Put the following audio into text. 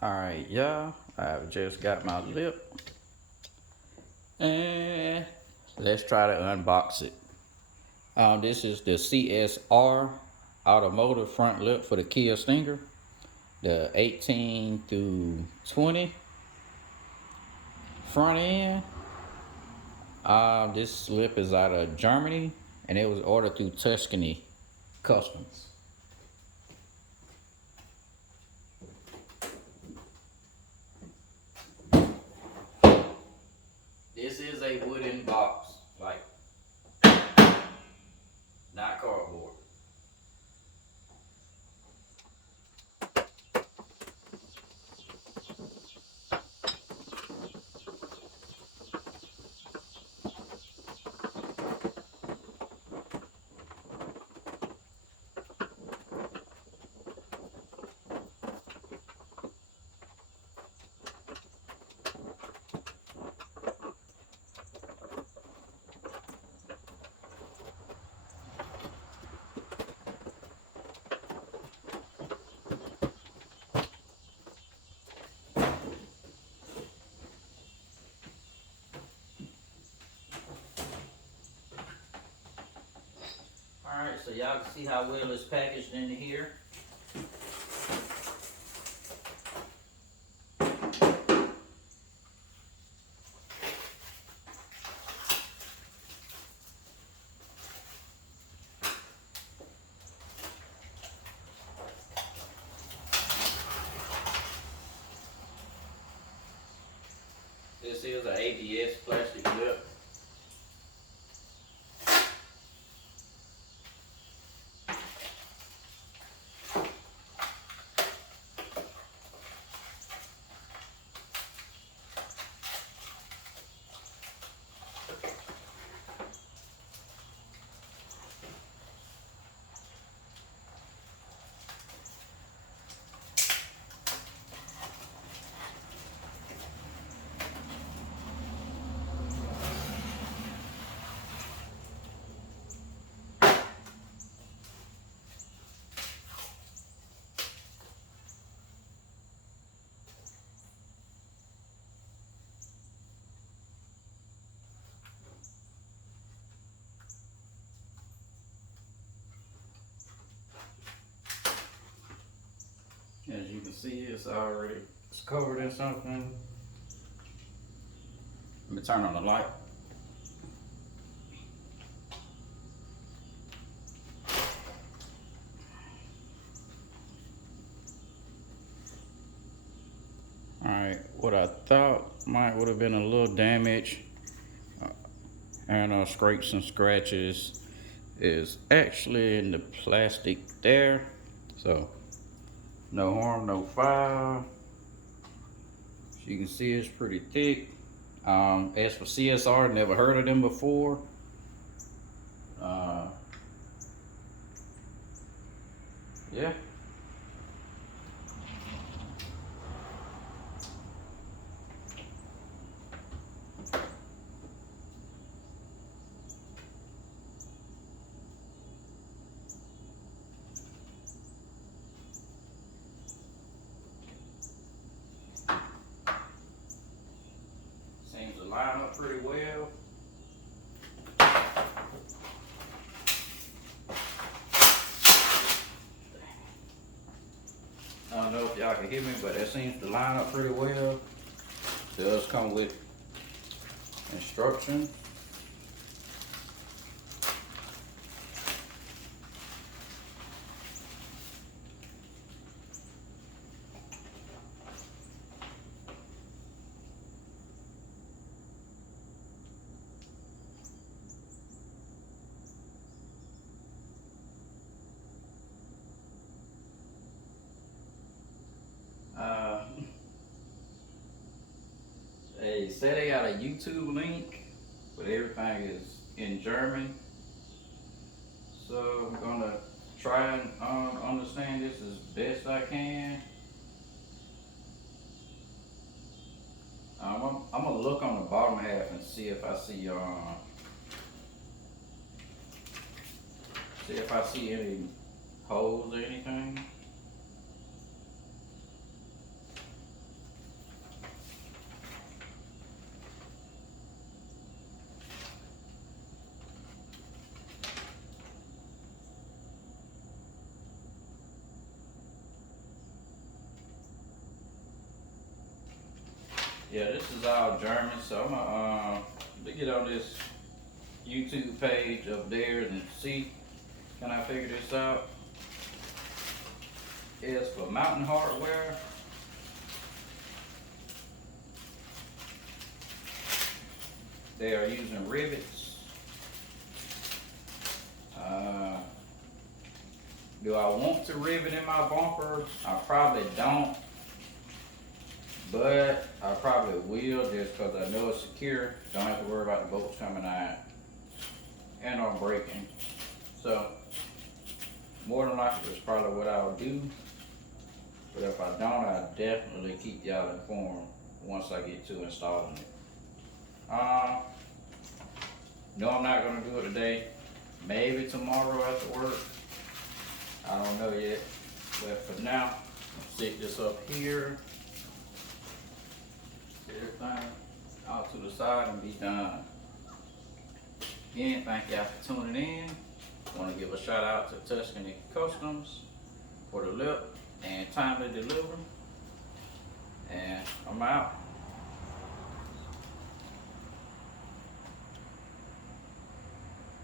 Alright, y'all, I've just got my lip and let's try to unbox it. This is the CSR automotive front lip for the Kia Stinger, the 18 through 20 front end. This lip is out of Germany and it was ordered through Tuscany Customs. This is a wooden box, like not cardboard. Alright, so y'all can see how well it's packaged in here. This is an ABS plastic lip. As you can see, it's covered in something. Let me turn on the light. Alright, what I thought would have been a little damage and scrapes and scratches is actually in the plastic there. So no harm, no foul. As you can see, it's pretty thick. As for CSR, never heard of them before. Yeah. Seems to line up pretty well. I don't know if y'all can hear me, but that seems to line up pretty well. It does come with instructions. They say they got a YouTube link, but everything is in German. So I'm gonna try and understand this as best I can. I'm gonna look on the bottom half and see if I see any holes or anything. Yeah, this is all German, so I'm gonna get on this YouTube page of theirs and see, can I figure this out? It's for mountain hardware. They are using rivets. Do I want to rivet in my bumper? I probably don't, but I probably will just because I know it's secure. Don't have to worry about the bolts coming out and or breaking. So more than likely that's probably what I'll do. But if I don't, I'll definitely keep y'all informed once I get to installing it. No, I'm not gonna do it today. Maybe tomorrow after work. I don't know yet. But for now, I'll stick this up here. Everything out to the side and be done. Again, thank y'all for tuning in. I want to give a shout out to Tuscany Customs for the lip and timely delivery. And I'm out.